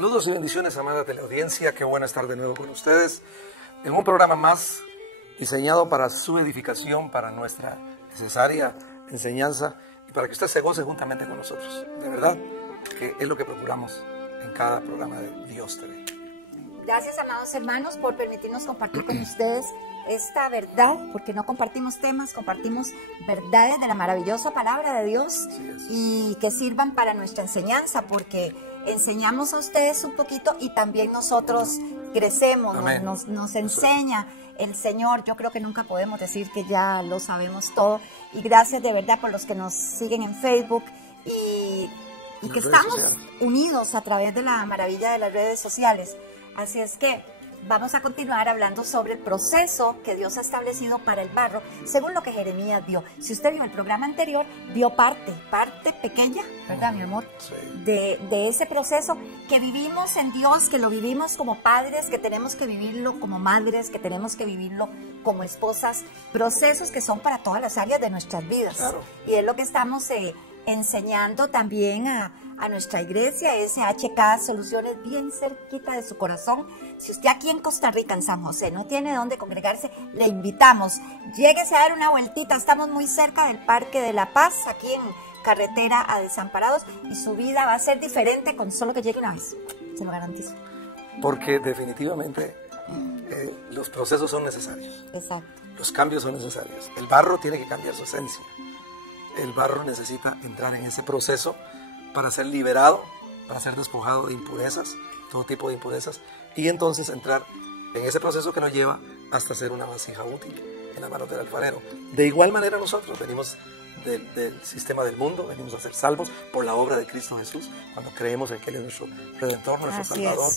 Saludos y bendiciones, amada teleaudiencia. Qué bueno estar de nuevo con ustedes en un programa más diseñado para su edificación, para nuestra necesaria enseñanza y para que usted se goce juntamente con nosotros. De verdad que es lo que procuramos en cada programa de Dios TV. Gracias, amados hermanos, por permitirnos compartir con ustedes esta verdad, porque no compartimos temas, compartimos verdades de la maravillosa palabra de Dios y que sirvan para nuestra enseñanza, porque enseñamos a ustedes un poquito y también nosotros crecemos, nos enseña el Señor. Yo creo que nunca podemos decir que ya lo sabemos todo, y gracias de verdad por los que nos siguen en Facebook y que estamos unidos a través de la maravilla de las redes sociales. Así es que vamos a continuar hablando sobre el proceso que Dios ha establecido para el barro, según lo que Jeremías vio. Si usted vio el programa anterior, vio parte pequeña, ¿verdad, mi amor? Sí. De ese proceso que vivimos en Dios, que lo vivimos como padres, que tenemos que vivirlo como madres, que tenemos que vivirlo como esposas, procesos que son para todas las áreas de nuestras vidas. Claro. Y es lo que estamos enseñando también a nuestra iglesia, SHK Soluciones, bien cerquita de su corazón. Si usted aquí en Costa Rica, en San José, no tiene dónde congregarse, le invitamos. Lléguese a dar una vueltita. Estamos muy cerca del Parque de la Paz, aquí en carretera a Desamparados, y su vida va a ser diferente con solo que llegue una vez. Se lo garantizo. Porque definitivamente los procesos son necesarios. Exacto. Los cambios son necesarios. El barro tiene que cambiar su esencia. El barro necesita entrar en ese proceso para ser liberado, para ser despojado de impurezas, todo tipo de impurezas, y entonces entrar en ese proceso que nos lleva hasta ser una vasija útil en las manos del alfarero. De igual manera nosotros venimos del sistema del mundo, venimos a ser salvos por la obra de Cristo Jesús, cuando creemos en que Él es nuestro Redentor, nuestro Salvador,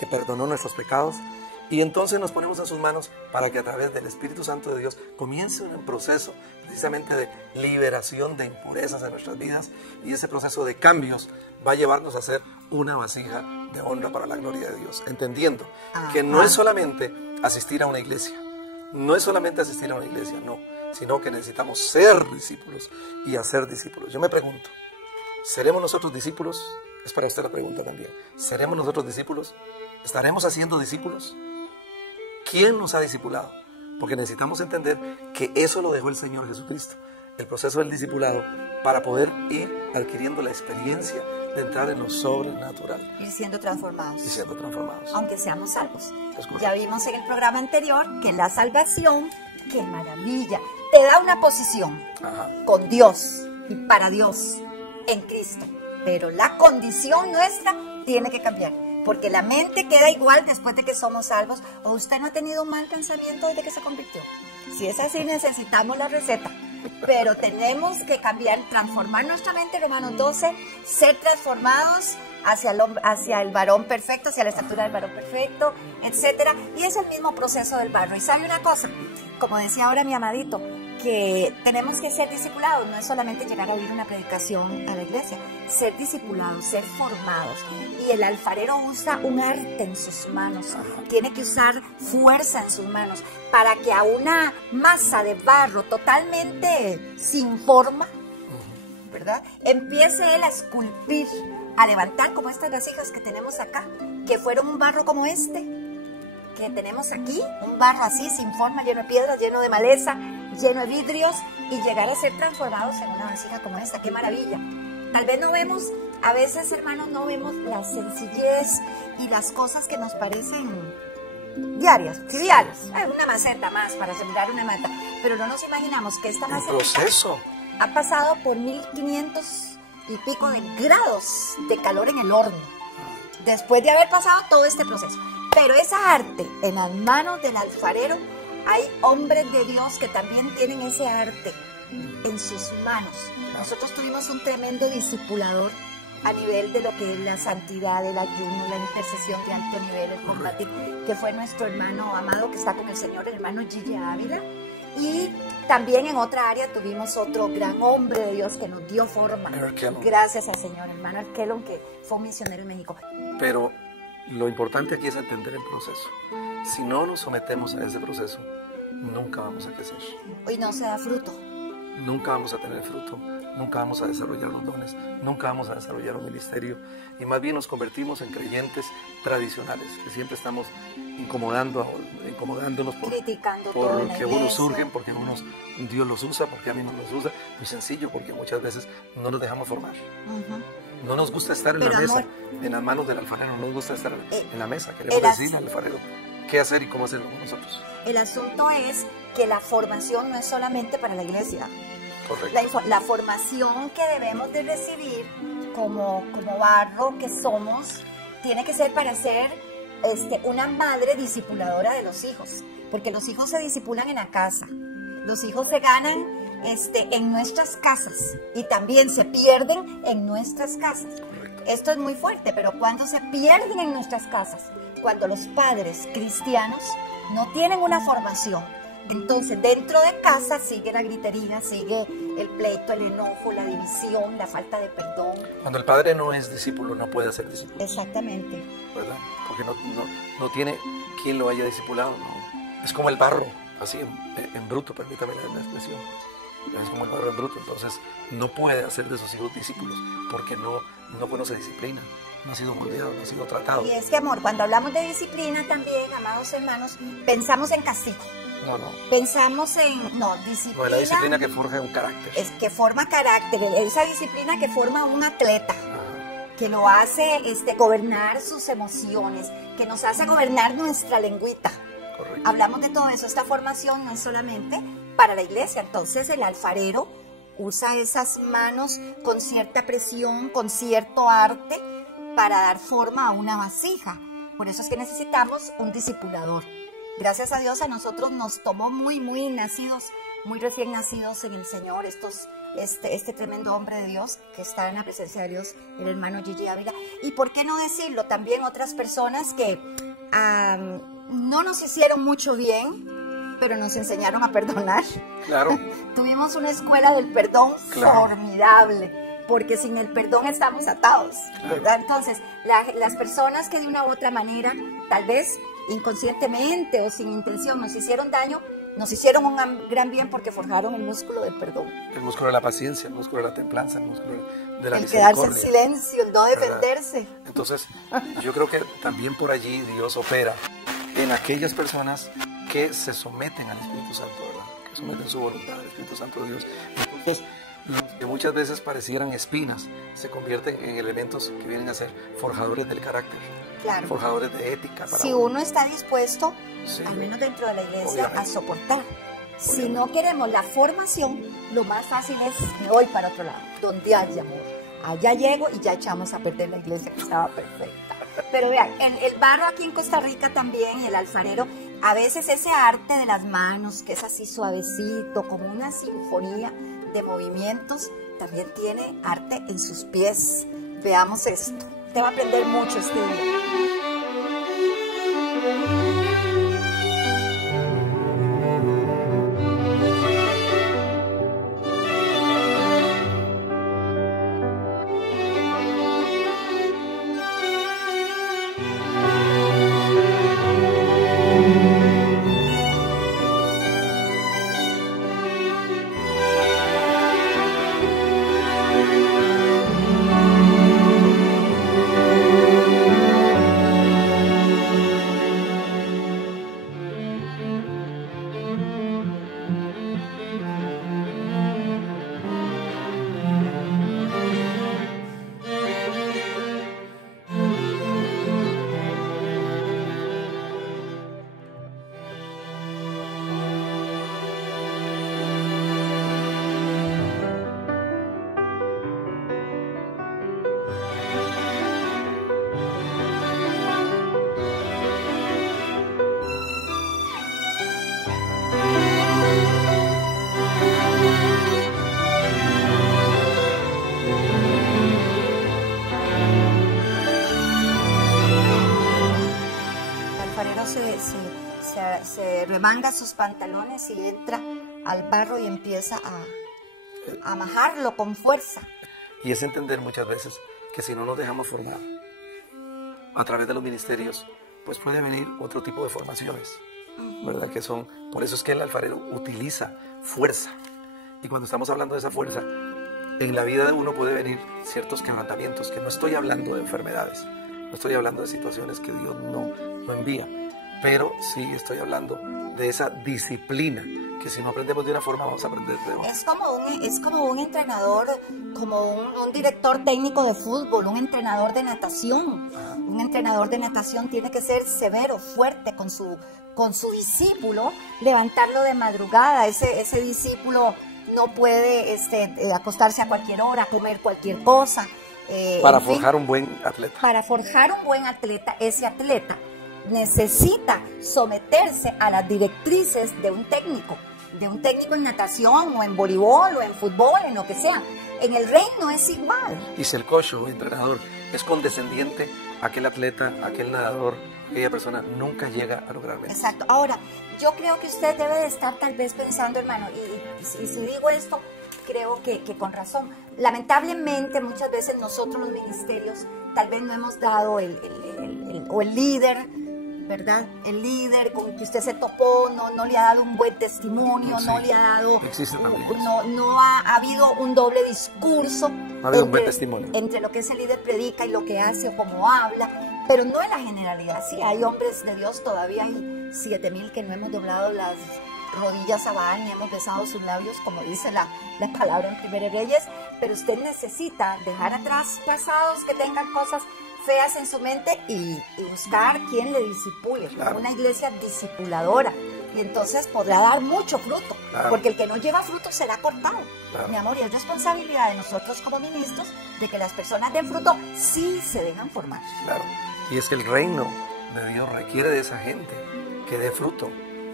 que perdonó nuestros pecados. Y entonces nos ponemos en sus manos para que a través del Espíritu Santo de Dios comience un proceso precisamente de liberación de impurezas en nuestras vidas, y ese proceso de cambios va a llevarnos a ser una vasija de honra para la gloria de Dios, entendiendo que no es solamente asistir a una iglesia, no, sino que necesitamos ser discípulos y hacer discípulos. Yo me pregunto, ¿seremos nosotros discípulos? Es para usted la pregunta también. ¿Seremos nosotros discípulos? ¿Estaremos haciendo discípulos? ¿Quién nos ha discipulado? Porque necesitamos entender que eso lo dejó el Señor Jesucristo, el proceso del discipulado, para poder ir adquiriendo la experiencia de entrar en lo sobrenatural. Ir siendo transformados. Aunque seamos salvos. Ya vimos en el programa anterior que la salvación, qué maravilla, te da una posición con Dios y para Dios en Cristo. Pero la condición nuestra tiene que cambiar, porque la mente queda igual después de que somos salvos. ¿O usted no ha tenido un mal pensamiento desde que se convirtió? Si es así, necesitamos la receta. Pero tenemos que cambiar, transformar nuestra mente, Romanos 12, ser transformados hacia el varón perfecto, hacia la estatura del varón perfecto, etc. Y es el mismo proceso del barro. Y sabe una cosa, como decía ahora mi amadito, que tenemos que ser discipulados, no es solamente llegar a oír una predicación a la iglesia, ser discipulados, ser formados. Y el alfarero usa un arte en sus manos, tiene que usar fuerza en sus manos para que a una masa de barro totalmente sin forma, ¿verdad?, empiece él a esculpir, a levantar como estas vasijas que tenemos acá, que fueron un barro como este, que tenemos aquí, un barro así, sin forma, lleno de piedras, lleno de maleza, lleno de vidrios, y llegar a ser transformados en una vasija como esta. ¡Qué maravilla! Tal vez no vemos, a veces, hermanos, no vemos la sencillez y las cosas que nos parecen diarias, triviales. Una maceta más para sembrar una mata, pero no nos imaginamos que esta maceta ha pasado por 1500 y pico de grados de calor en el horno, después de haber pasado todo este proceso. Pero esa arte en las manos del alfarero, hay hombres de Dios que también tienen ese arte en sus manos. Nosotros tuvimos un tremendo discipulador a nivel de lo que es la santidad, el ayuno, la intercesión de alto nivel, el combatir, que fue nuestro hermano amado que está con el Señor, el hermano Gigi Ávila. Y también en otra área tuvimos otro gran hombre de Dios que nos dio forma. Gracias al Señor, hermano Arkelon, que fue un misionero en México. Pero lo importante aquí es entender el proceso. Si no nos sometemos a ese proceso, nunca vamos a crecer. Hoy no se da fruto. Nunca vamos a tener fruto nunca vamos a desarrollar los dones, nunca vamos a desarrollar un ministerio, y más bien nos convertimos en creyentes tradicionales, que siempre estamos incomodándonos porque unos surgen, porque unos Dios los usa, porque a mí no los usa. Muy sencillo, porque muchas veces no nos dejamos formar. No nos gusta estar en la mesa, en las manos del alfarero, no nos gusta estar en la mesa. Queremos decirle al alfarero qué hacer y cómo hacerlo con nosotros. El asunto es que la formación no es solamente para la iglesia. Correcto. La formación que debemos de recibir como barro que somos, tiene que ser para ser una madre discipuladora de los hijos, porque los hijos se discipulan en la casa, los hijos se ganan en nuestras casas y también se pierden en nuestras casas. Correcto. Esto es muy fuerte, pero cuando se pierden en nuestras casas, cuando los padres cristianos no tienen una formación, entonces dentro de casa sigue la gritería, sigue el pleito, el enojo, la división, la falta de perdón. Cuando el padre no es discípulo, no puede ser discípulo. Exactamente. ¿Verdad? Porque no tiene quien lo haya discipulado. No. Es como el barro, así en bruto, permítame la expresión. Es como el barro en bruto, entonces no puede hacer de sus hijos discípulos porque no conoce disciplina, no ha sido moldeado, no ha sido tratado. Y es que, amor, cuando hablamos de disciplina también, amados hermanos, pensamos en castigo. No. Pensamos en, disciplina. No, es la disciplina que forja un carácter. Es que forma carácter, esa disciplina que forma un atleta. Que lo hace gobernar sus emociones, que nos hace gobernar nuestra lengüita. Correcto. Hablamos de todo eso. Esta formación no es solamente para la iglesia. Entonces el alfarero usa esas manos con cierta presión, con cierto arte, para dar forma a una vasija. Por eso es que necesitamos un discipulador. Gracias a Dios a nosotros nos tomó muy recién nacidos en el Señor, este tremendo hombre de Dios que está en la presencia de Dios, el hermano Gigi Ávila. Y por qué no decirlo, también otras personas que no nos hicieron mucho bien, pero nos enseñaron a perdonar. Claro. Tuvimos una escuela del perdón formidable, porque sin el perdón estamos atados, ¿verdad? Entonces, las personas que de una u otra manera, tal vez inconscientemente o sin intención, nos hicieron daño, nos hicieron un gran bien porque forjaron el músculo del perdón. El músculo de la paciencia, el músculo de la templanza, el músculo de la misericordia. El quedarse en silencio, el no defenderse. Entonces, yo creo que también por allí Dios opera en aquellas personas que se someten al Espíritu Santo, ¿verdad? Que someten su voluntad al Espíritu Santo de Dios. Entonces, los que muchas veces parecieran espinas se convierten en elementos que vienen a ser forjadores del carácter. Claro. Forjadores de ética. Si uno está dispuesto, al menos dentro de la iglesia, a soportar. Si no queremos la formación, lo más fácil es me voy para otro lado, donde haya amor. Allá llego y ya echamos a perder la iglesia que estaba perfecta. Pero vean, el barro aquí en Costa Rica también, el alfarero, a veces ese arte de las manos, que es así suavecito, como una sinfonía de movimientos, también tiene arte en sus pies. Veamos esto. Te va a aprender mucho este día. Se remanga sus pantalones y entra al barro y empieza a majarlo con fuerza. Y es entender muchas veces que si no nos dejamos formar a través de los ministerios, pues puede venir otro tipo de formaciones, ¿verdad? Que son, por eso es que el alfarero utiliza fuerza. Y cuando estamos hablando de esa fuerza, en la vida de uno puede venir ciertos quebrantamientos, que no estoy hablando de enfermedades, no estoy hablando de situaciones que Dios no envía, pero sí estoy hablando de esa disciplina, que si no aprendemos de una forma vamos a aprender de otra. Es como un entrenador, como un director técnico de fútbol, un entrenador de natación. Un entrenador de natación tiene que ser severo, fuerte con su discípulo, levantarlo de madrugada. Ese discípulo no puede acostarse a cualquier hora, comer cualquier cosa. Para forjar un buen atleta. Para forjar un buen atleta, ese atleta necesita someterse a las directrices de un técnico en natación o en voleibol o en fútbol, en lo que sea. En el reino es igual. Y si el coach o entrenador es condescendiente, aquel atleta, aquel nadador, aquella persona nunca llega a lograr metas. Exacto. Ahora, yo creo que usted debe de estar tal vez pensando, hermano, y si digo esto, creo que con razón. Lamentablemente, muchas veces nosotros los ministerios tal vez no hemos dado el líder, ¿verdad? El líder con el que usted se topó no le ha dado un buen testimonio, sí, no le ha dado, no ha habido un doble discurso, no ha habido un buen testimonio entre lo que ese líder predica y lo que hace o cómo habla, pero no en la generalidad. Sí, hay hombres de Dios, todavía hay 7,000 que no hemos doblado las rodillas a Baal ni hemos besado sus labios, como dice la palabra en Primera Reyes, pero usted necesita dejar atrás pasados que tengan cosas feas en su mente y buscar quien le disipule, claro, una iglesia discipuladora, y entonces podrá dar mucho fruto, claro, porque el que no lleva fruto será cortado, claro, mi amor, y es responsabilidad de nosotros como ministros de que las personas den fruto sí se dejan formar. Claro, y es que el reino de Dios requiere de esa gente que dé fruto,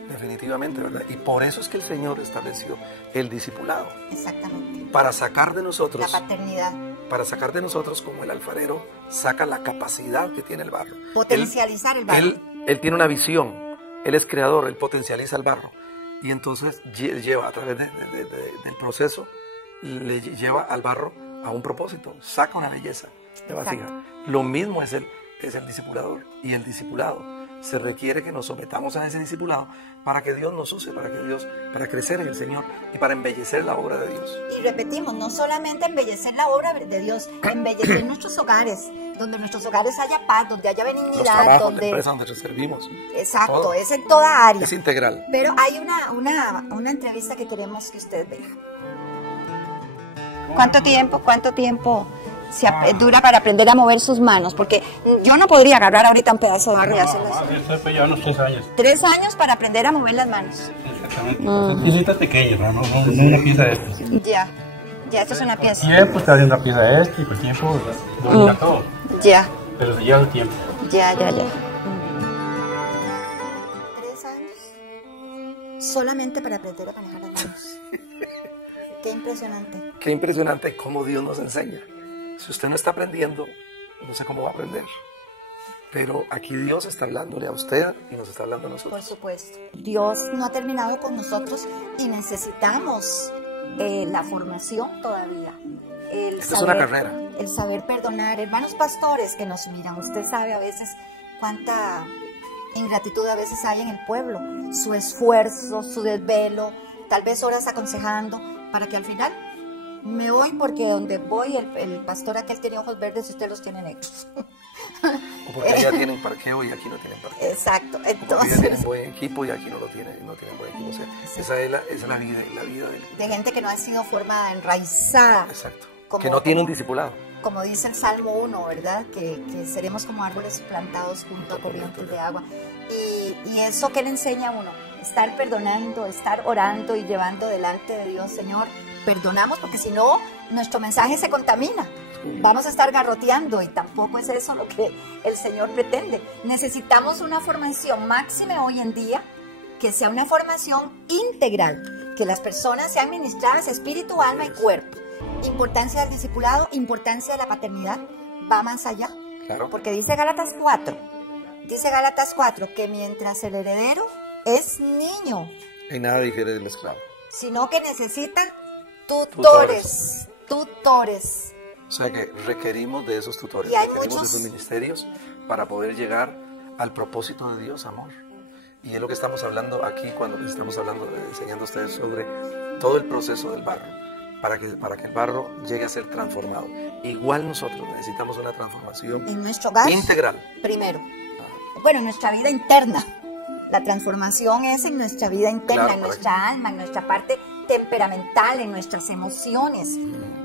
definitivamente, ¿verdad? Y por eso es que el Señor estableció el discipulado. Exactamente. Para sacar de nosotros la paternidad. Para sacar de nosotros, como el alfarero saca la capacidad que tiene el barro. Potencializar el barro. Él tiene una visión, él es creador, él potencializa el barro. Y entonces lleva a través del proceso, le lleva al barro a un propósito, saca una belleza de vasija. Lo mismo es el discipulador y el discipulado. Se requiere que nos sometamos a ese discipulado para que Dios nos use, para crecer en el Señor y para embellecer la obra de Dios. Y repetimos, no solamente embellecer la obra de Dios, embellecer nuestros hogares, donde nuestros hogares haya paz, donde haya benignidad, los trabajos, la empresa donde servimos. Exacto, todo, es en toda área. Es integral. Pero hay una entrevista que queremos que usted vea. ¿Cuánto tiempo dura para aprender a mover sus manos? Porque yo no podría agarrar ahorita un pedazo de barro y hacerlo así. Eso ya unos 3 años. 3 años para aprender a mover las manos. Exactamente. Piecitas pequeñas, no una pieza de estas. Ya, esto es una pieza. Tiempo, está haciendo una pieza de este y por tiempo domina todo. Ya. Pero se lleva el tiempo. Ya. 3 años solamente para aprender a manejar las manos. Qué impresionante. Qué impresionante cómo Dios nos enseña. Si usted no está aprendiendo, no sé cómo va a aprender. Pero aquí Dios está hablándole a usted y nos está hablando a nosotros. Por supuesto. Dios no ha terminado con nosotros y necesitamos la formación todavía. Esta es una carrera. El saber perdonar. Hermanos pastores que nos miran, usted sabe a veces cuánta ingratitud a veces hay en el pueblo. Su esfuerzo, su desvelo, tal vez horas aconsejando, para que al final me voy porque donde voy el pastor aquel tiene ojos verdes y usted los tiene negros. O porque allá tienen parqueo y aquí no tienen parqueo. Exacto. Entonces, allá tienen buen equipo y aquí no tienen buen equipo. O sea, esa es la vida de gente que no ha sido formada, enraizada. Exacto. Que no tiene un discipulado. Como dice el Salmo 1, ¿verdad? Que seremos como árboles plantados junto a corrientes de agua. Y eso que le enseña a uno, estar perdonando, estar orando y llevando delante de Dios, Señor, perdonamos porque si no, nuestro mensaje se contamina. Vamos a estar garroteando y tampoco es eso lo que el Señor pretende. Necesitamos una formación máxima hoy en día, que sea una formación integral, que las personas sean ministradas espíritu, alma y cuerpo. Importancia del discipulado, importancia de la paternidad, va más allá. Claro. Porque dice Gálatas 4, que mientras el heredero es niño, en nada difiere del esclavo, sino que necesita tutores. O sea que requerimos de esos tutores, requerimos de esos ministerios para poder llegar al propósito de Dios, amor. Y es lo que estamos hablando aquí cuando les estamos hablando, enseñando a ustedes sobre todo el proceso del barro. para que el barro llegue a ser transformado. Igual nosotros necesitamos una transformación en nuestro hogar, integral. Primero. Bueno, en nuestra vida interna. La transformación es en nuestra vida interna, claro, en nuestra alma, en nuestra parte temperamental, en nuestras emociones,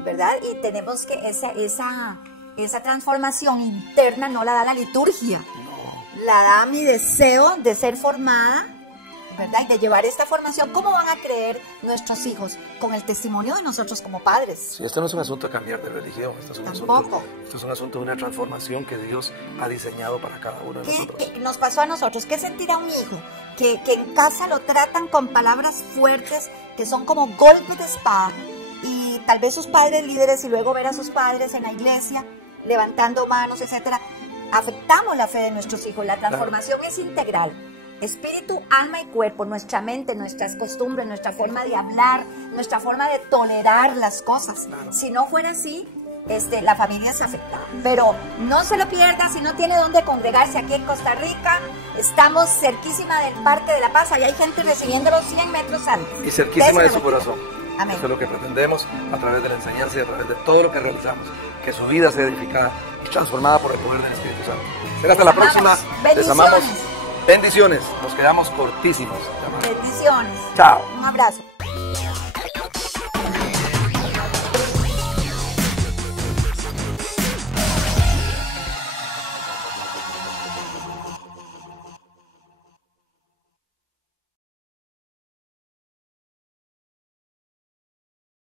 ¿verdad? Y tenemos que esa transformación interna no la da la liturgia, la da mi deseo de ser formada, ¿verdad? Y de llevar esta formación. ¿Cómo van a creer nuestros hijos? Con el testimonio de nosotros como padres. Sí, esto no es un asunto de cambiar de religión, esto es un asunto de una transformación que Dios ha diseñado para cada uno de nosotros. ¿Qué nos pasó a nosotros? ¿Qué sentirá un hijo? Que en casa lo tratan con palabras fuertes, que son como golpes de espada, y tal vez sus padres líderes, y luego ver a sus padres en la iglesia levantando manos, etcétera. Afectamos la fe de nuestros hijos. La transformación es integral. Espíritu, alma y cuerpo, nuestra mente, nuestras costumbres, nuestra forma de hablar, nuestra forma de tolerar las cosas. Claro. Si no fuera así, la familia se afectaba. Pero no se lo pierda, si no tiene dónde congregarse aquí en Costa Rica. Estamos cerquísima del Parque de la Paz, y hay gente recibiéndolo 100 metros antes. Y cerquísima de su corazón. Amén. Eso es lo que pretendemos a través de la enseñanza y a través de todo lo que realizamos. Que su vida sea edificada y transformada por el poder del Espíritu Santo. Será hasta la próxima. Les amamos. Bendiciones. Nos quedamos cortísimos. Bendiciones. Chao. Un abrazo.